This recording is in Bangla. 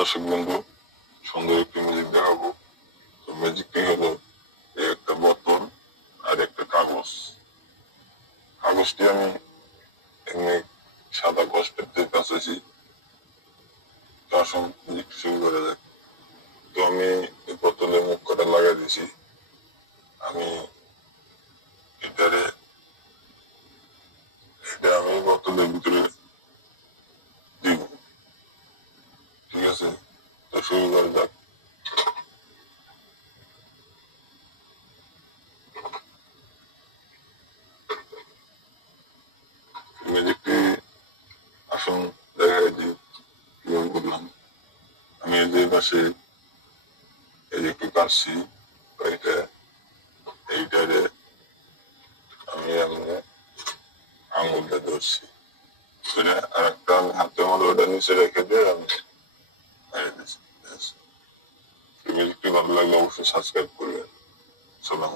দর্শক বন্ধু, সুন্দর একটি ম্যাজিক দেখাবো। তো ম্যাজিকটি হলো একটা বোতল আর একটা কাগজ। কাগজটি আমি এমনি সাদা কস পেতে কাছেছি। তো আসুন ম্যাজিকটি শুরু করা যাক। তো আমি এই বোতলে মুখ কটা লাগাই দিছি। আমি এটা আমি বোতলের ভিতরে দিব। ঠিক আছে, তো শুরু করা যাক। ম্যাজিকটি আসুন দেখাই দিই কিভাবে করলাম। আমি এই যে পাশে এই যে একটু কাটছি, এটা এইটারে আমি আঙুলটা ধরছি, সেটা আর একটা আমি হাতে আমার ওটা নিচে রেখে দিয়ে আমি মেরে দিচ্ছি। ম্যাজিকটি ভালো লাগলে অবশ্যই সাবস্ক্রাইব করবেন। সালাম।